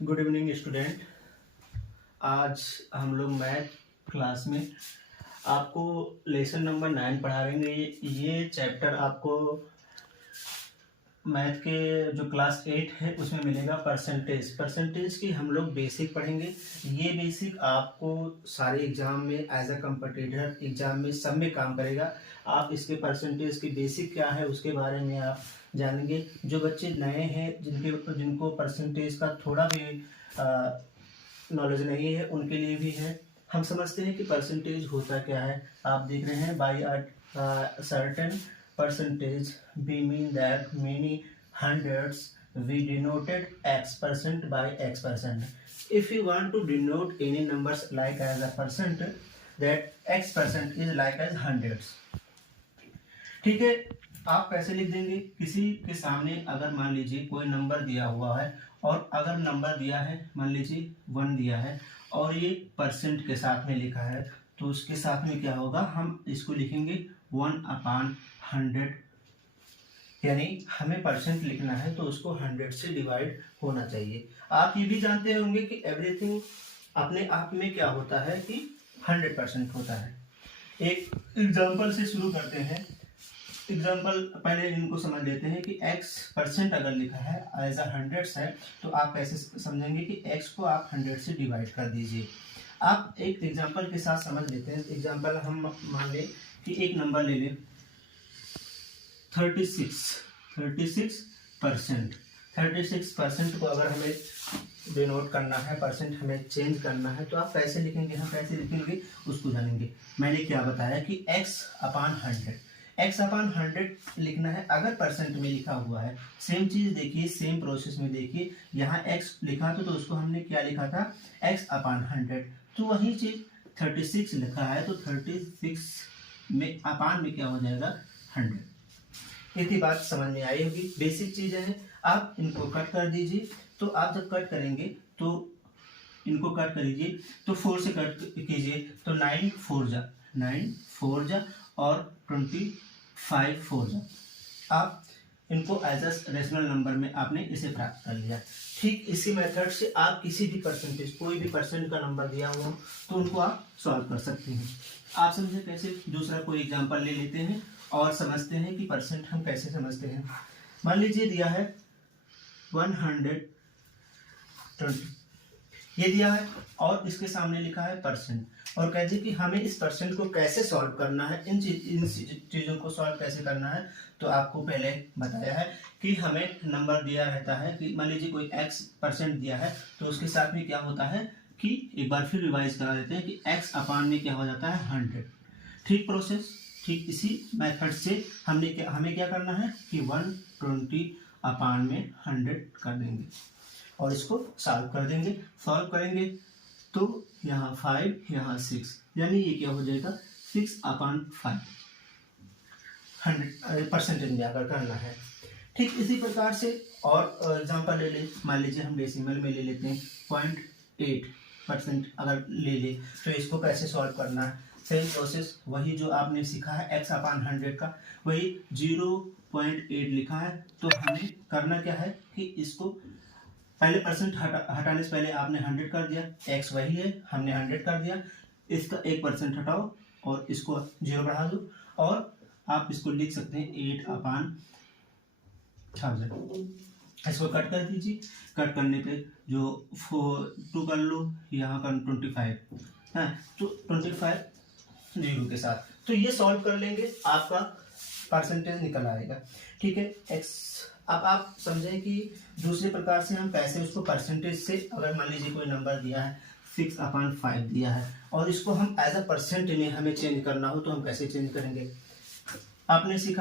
Good evening student. आज हम लोग मैथ क्लास में आपको लेसन नंबर 9 पढ़ाएंगे। ये चैप्टर आपको मैथ के जो क्लास 8 है उसमें मिलेगा परसेंटेज की हम लोग बेसिक पढ़ेंगे। ये बेसिक आपको सारे एग्जाम में एज अ कॉम्पिटिटर एग्जाम में सब में काम करेगा। आप इसके परसेंटेज की बेसिक क्या है उसके बारे में आप जानेंगे। जो बच्चे नए हैं जिनको परसेंटेज का थोड़ा भी नॉलेज नहीं है उनके लिए भी है। हम समझते हैं कि परसेंटेज होता क्या है। आप देख रहे हैं by certain percentage we mean that many hundreds we denoted x% by x%. If you want to denote any numbers like as a percent, that x% is like as hundreds. ठीक है, आप कैसे लिख देंगे? किसी के सामने अगर मान लीजिए कोई नंबर दिया हुआ है और अगर नंबर दिया है मान लीजिए 1 दिया है और ये परसेंट के साथ में लिखा है तो उसके साथ में क्या होगा, हम इसको लिखेंगे 1/100। यानी हमें परसेंट लिखना है तो उसको 100 से डिवाइड होना चाहिए। आप ये भी जानते होंगे कि एवरीथिंग अपने आप में क्या होता है कि 100% होता है। एक एग्जांपल से शुरू करते हैं। एग्जांपल पहले इनको समझ लेते हैं कि x% अगर लिखा है एज अ 100 है तो आप कैसे समझेंगे कि x को आप 100 से डिवाइड कर दीजिए। आप एक एग्जांपल के साथ समझ लेते हैं। एग्जांपल हम मान लें कि एक नंबर ले लें 36%। 36% को अगर हमें डिनोट करना है, परसेंट हमें चेंज करना है तो आप कैसे लिखेंगे, हम कैसे लिखेंगे उसको जानेंगे। मैंने क्या बताया कि x/100 लिखना है। अगर परसेंट में लिखा हुआ है सेम चीज देखिए, सेम प्रोसेस में देखिए, यहाँ x लिखा तो उसको हमने क्या लिखा था x/100। तो वही चीज 36 लिखा है तो 36 में अपान में क्या हो जाएगा 100। इतनी बात समझ में आई होगी। बेसिक चीजें हैं। आप इनको कट कर दीजिए। तो आप जब कट करेंगे तो इनको कट करिए तो 4 से कट कीजिए तो 9 4 जा और 25 4 जा। आप इनको एज अ रेशनल नंबर में आपने इसे प्राप्त कर लिया। ठीक इसी मेथड से आप किसी भी परसेंटेज, कोई भी परसेंट का नंबर दिया हो तो उनको आप सॉल्व कर सकते हैं। आप समझे कैसे? दूसरा कोई एग्जांपल ले लेते हैं और समझते हैं कि परसेंट हम कैसे समझते हैं। मान लीजिए दिया है 120, ये दिया है और इसके सामने लिखा है परसेंट और कहते हैं कि हमें इस परसेंट को कैसे सॉल्व करना है, इन चीज़ों को सॉल्व कैसे करना है। तो आपको पहले बताया है कि हमें नंबर दिया रहता है कि मान लीजिए कोई x% दिया है तो उसके साथ में क्या होता है कि एक बार फिर रिवाइज करा देते हैं कि x अपान में क्या हो जाता है 100। ठीक प्रोसेस, ठीक इसी मेथड से हमें क्या करना है कि 120 अपान में 100 कर देंगे और इसको सॉल्व कर देंगे। सॉल्व करेंगे तो यहाँ 5 यहाँ 6 यानी ये क्या हो जाएगा 6/5 परसेंटेज में अगर करना है। ठीक इसी प्रकार से और एग्जांपल ले लें। मान लीजिए हम डेसिमल में ले लेते हैं 0.8% अगर ले ले तो इसको कैसे सॉल्व करना है। सेम प्रोसेस, वही जो आपने सीखा है x/100 का, वही 0.8 लिखा है तो हमें करना क्या है कि इसको पहले परसेंट हटाने से पहले आपने 100 कर दिया। x वही है, हमने 100 कर दिया। इसका 1% हटाओ और इसको 0 बढ़ा दो और आप इसको लिख सकते हैं 8/1000। इसको कट कर दीजिए। कट करने पे जो 2 कर लो, यहाँ का 25 है तो 25 0 के साथ तो ये सॉल्व कर लेंगे, आपका परसेंटेज निकल आएगा। ठीक है। x अब आप समझें कि दूसरे प्रकार से हम कैसे उसको परसेंटेज से, अगर मान लीजिए कोई नंबर दिया है 6/5 दिया है और इसको हम एज अ परसेंट में हमें चेंज करना हो तो हम कैसे चेंज करेंगे। आपने सीखा